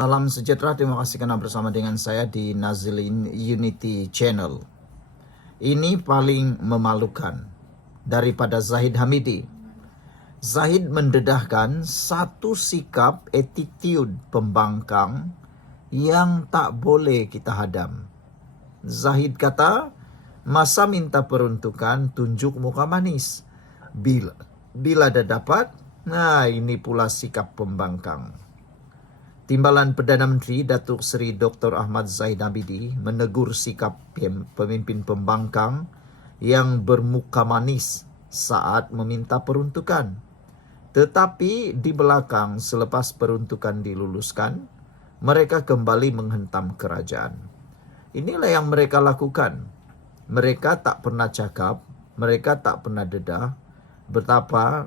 Salam sejahtera, terima kasih karena bersama dengan saya di Nazilin Unity Channel. Ini paling memalukan daripada Zahid Hamidi. Zahid mendedahkan satu sikap attitude pembangkang yang tak boleh kita hadam. Zahid kata, masa minta peruntukan tunjuk muka manis. Bila dah dapat, nah ini pula sikap pembangkang. Timbalan Perdana Menteri Datuk Seri Dr. Ahmad Zahid Hamidi menegur sikap pemimpin pembangkang yang bermuka manis saat meminta peruntukan. Tetapi di belakang selepas peruntukan diluluskan, mereka kembali menghentam kerajaan. Inilah yang mereka lakukan. Mereka tak pernah cakap, mereka tak pernah dedah betapa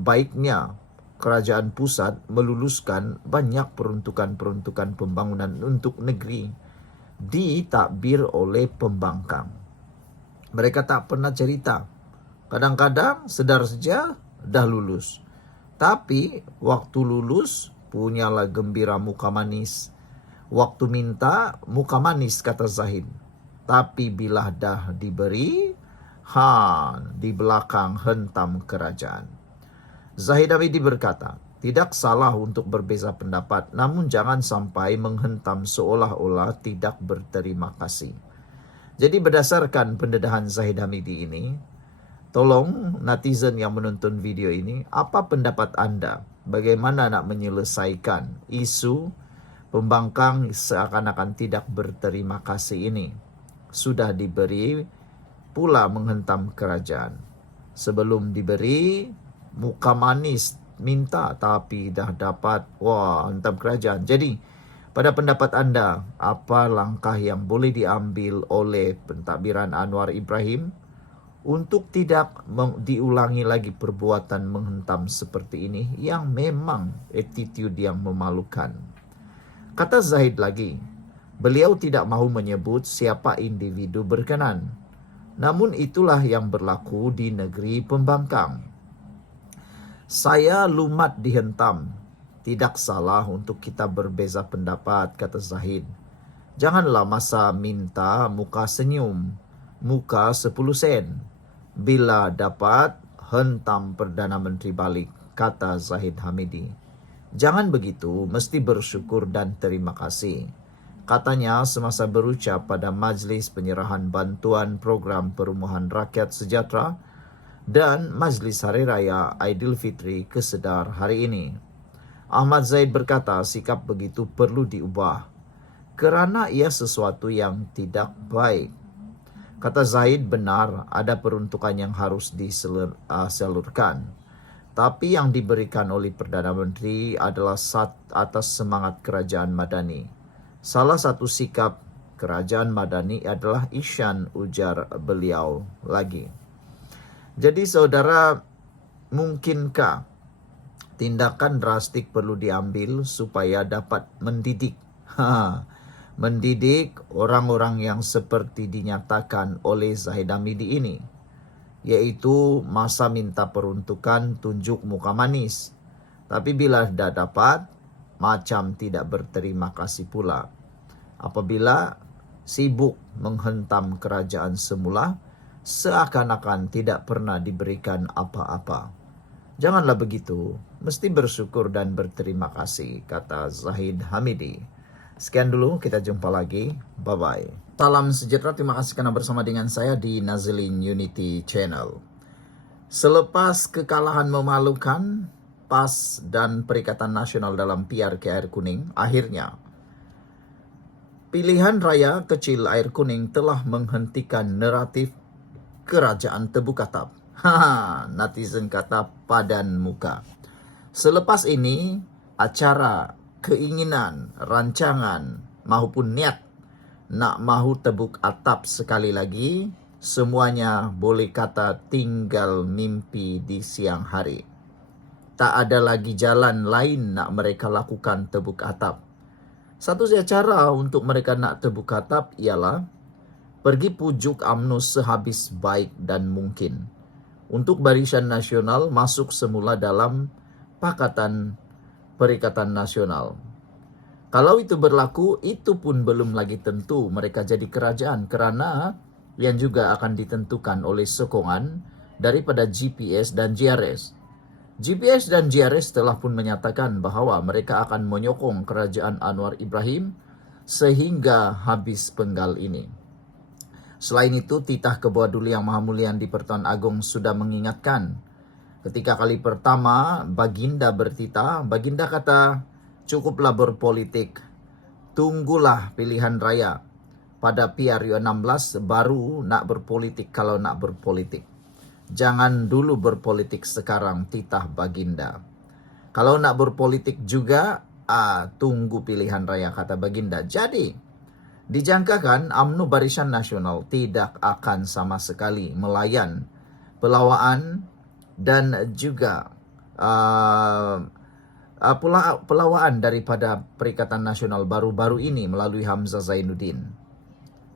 baiknya kerajaan pusat meluluskan banyak peruntukan-peruntukan pembangunan untuk negeri ditakbir oleh pembangkang. Mereka tak pernah cerita. Kadang-kadang sedar saja dah lulus. Tapi waktu lulus punyalah gembira muka manis. Waktu minta muka manis kata Zahid. Tapi bila dah diberi, di belakang hentam kerajaan. Zahid Hamidi berkata, tidak salah untuk berbeza pendapat, namun jangan sampai menghentam seolah-olah tidak berterima kasih. Jadi berdasarkan pendedahan Zahid Hamidi ini, tolong netizen yang menonton video ini, apa pendapat anda? Bagaimana nak menyelesaikan isu pembangkang seakan-akan tidak berterima kasih ini? Sudah diberi pula menghentam kerajaan. Sebelum diberi, muka manis minta tapi dah dapat, hentam kerajaan. Jadi pada pendapat anda, apa langkah yang boleh diambil oleh pentadbiran Anwar Ibrahim untuk tidak diulangi lagi perbuatan menghentam seperti ini yang memang attitude yang memalukan. Kata Zahid lagi, beliau tidak mahu menyebut siapa individu berkenan. Namun itulah yang berlaku di negeri pembangkang. Saya lumat dihentam. Tidak salah untuk kita berbeza pendapat, kata Zahid. Janganlah masa minta muka senyum, muka 10 sen. Bila dapat, hentam Perdana Menteri balik, kata Zahid Hamidi. Jangan begitu, mesti bersyukur dan terima kasih. Katanya semasa berucap pada Majlis Penyerahan Bantuan Program Perumahan Rakyat Sejahtera dan Majlis Hari Raya Aidilfitri Kesedar hari ini. Ahmad Zahid berkata sikap begitu perlu diubah kerana ia sesuatu yang tidak baik. Kata Zahid, benar ada peruntukan yang harus disalurkan. Tapi yang diberikan oleh Perdana Menteri adalah atas semangat kerajaan madani. Salah satu sikap kerajaan madani adalah isyan, ujar beliau lagi. Jadi saudara, mungkinkah tindakan drastik perlu diambil supaya dapat mendidik? Mendidik orang-orang yang seperti dinyatakan oleh Zahid Hamidi ini. Yaitu masa minta peruntukan tunjuk muka manis. Tapi bila dah dapat, macam tidak berterima kasih pula. Apabila sibuk menghentam kerajaan semula, seakan-akan tidak pernah diberikan apa-apa. Janganlah begitu, mesti bersyukur dan berterima kasih, kata Zahid Hamidi. Sekian dulu, kita jumpa lagi. Bye-bye. Salam sejahtera, terima kasih karena bersama dengan saya di Nazilin Unity Channel. Selepas kekalahan memalukan PAS dan Perikatan Nasional dalam PRK Air Kuning, akhirnya pilihan raya kecil Air Kuning telah menghentikan naratif kerajaan Tebu Katap. Netizen kata padan muka. Selepas ini, acara, keinginan, rancangan maupun niat nak mahu tebuk atap sekali lagi, semuanya boleh kata tinggal mimpi di siang hari. Tak ada lagi jalan lain nak mereka lakukan tebuk atap. Satu saja cara untuk mereka nak tebuk atap ialah pergi pujuk UMNO sehabis baik dan mungkin. Untuk Barisan Nasional masuk semula dalam Pakatan Perikatan Nasional. Kalau itu berlaku, itu pun belum lagi tentu mereka jadi kerajaan, karena yang juga akan ditentukan oleh sokongan daripada GPS dan GRS. GPS dan GRS telah pun menyatakan bahawa mereka akan menyokong kerajaan Anwar Ibrahim sehingga habis penggal ini. Selain itu, titah Ketua Duli Yang Maha Mulia di Pertuan Agong sudah mengingatkan. Ketika kali pertama Baginda bertitah, Baginda kata, cukuplah berpolitik, tunggulah pilihan raya. Pada PRU 16 baru nak berpolitik kalau nak berpolitik. Jangan dulu berpolitik sekarang, titah Baginda. Kalau nak berpolitik juga, tunggu pilihan raya, kata Baginda. Jadi, dijangkakan UMNO Barisan Nasional tidak akan sama sekali melayan pelawaan dan juga pelawaan daripada Perikatan Nasional baru-baru ini melalui Hamzah Zainuddin.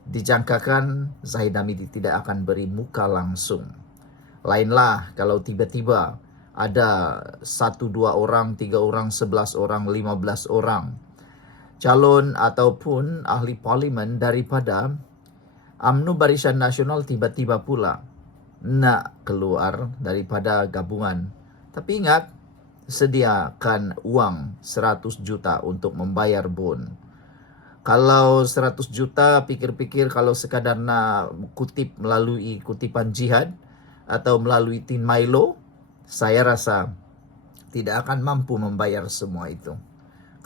Dijangkakan Zahid Hamidi tidak akan beri muka langsung. Lainlah kalau tiba-tiba ada 1, 2 orang, 3 orang, 11 orang, 15 orang calon ataupun ahli parlimen daripada UMNO Barisan Nasional tiba-tiba pula nak keluar daripada gabungan. Tapi ingat, sediakan uang 100 juta untuk membayar bond. Kalau 100 juta, pikir-pikir kalau sekadar nak kutip melalui kutipan jihad atau melalui Tin Milo, saya rasa tidak akan mampu membayar semua itu.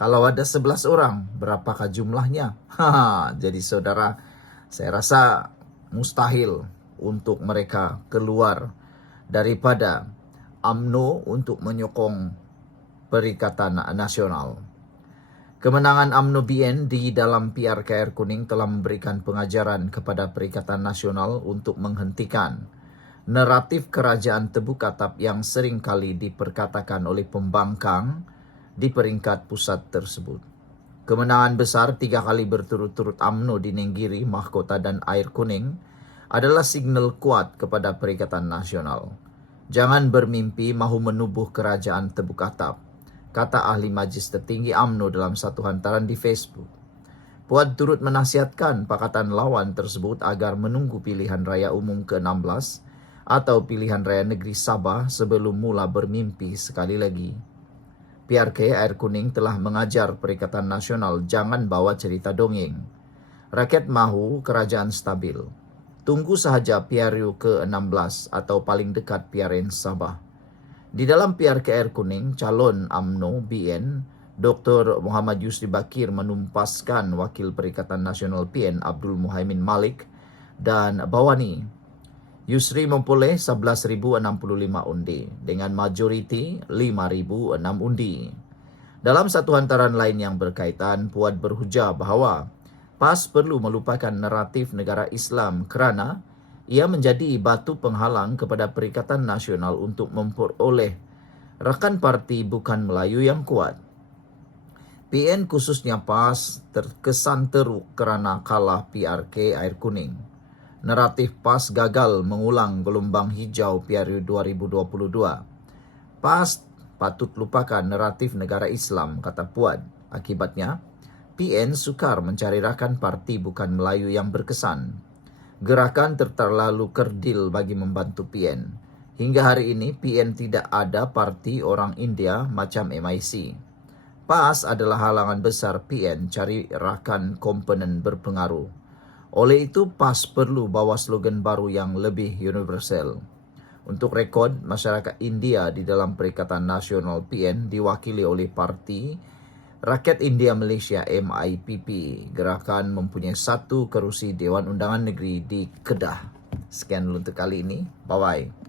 Kalau ada 11 orang, berapakah jumlahnya? Jadi saudara, saya rasa mustahil untuk mereka keluar daripada UMNO untuk menyokong Perikatan Nasional. Kemenangan UMNO BN di dalam PRKR Kuning telah memberikan pengajaran kepada Perikatan Nasional untuk menghentikan naratif kerajaan tebu katap yang sering kali diperkatakan oleh pembangkang di peringkat pusat tersebut. Kemenangan besar 3 kali berturut-turut UMNO di Nenggiri, Mahkota dan Air Kuning adalah signal kuat kepada Perikatan Nasional. Jangan bermimpi mahu menubuh kerajaan tebu katap, kata ahli majlis tertinggi UMNO dalam satu hantaran di Facebook. Puan turut menasihatkan Pakatan Lawan tersebut agar menunggu pilihan raya umum ke-16 atau pilihan raya negeri Sabah sebelum mula bermimpi sekali lagi. PRK Air Kuning telah mengajar Perikatan Nasional jangan bawa cerita dongeng. Rakyat mahu kerajaan stabil. Tunggu sahaja PRU ke-16 atau paling dekat PRN Sabah. Di dalam PRK Air Kuning, calon UMNO BN, Dr. Muhammad Yusri Bakir menumpaskan Wakil Perikatan Nasional PN Abdul Muhaimin Malik dan Bawani. Yusri memperoleh 11,065 undi dengan majoriti 5,006 undi. Dalam satu hantaran lain yang berkaitan, Puan berhujah bahawa PAS perlu melupakan naratif negara Islam kerana ia menjadi batu penghalang kepada Perikatan Nasional untuk memperoleh rakan parti bukan Melayu yang kuat. PN khususnya PAS terkesan teruk kerana kalah PRK Air Kuning. Naratif PAS gagal mengulang gelombang hijau PRU 2022. PAS patut lupakan naratif negara Islam, kata Puan. Akibatnya, PN sukar mencari rakan parti bukan Melayu yang berkesan. Gerakan terlalu kerdil bagi membantu PN. Hingga hari ini, PN tidak ada parti orang India macam MIC. PAS adalah halangan besar PN cari rakan komponen berpengaruh. Oleh itu, PAS perlu bawa slogan baru yang lebih universal. Untuk rekod, masyarakat India di dalam Perikatan Nasional PN diwakili oleh Parti Rakyat India Malaysia MIPP. Gerakan mempunyai 1 kerusi Dewan Undangan Negeri di Kedah. Sekian dulu untuk kali ini. Bye-bye.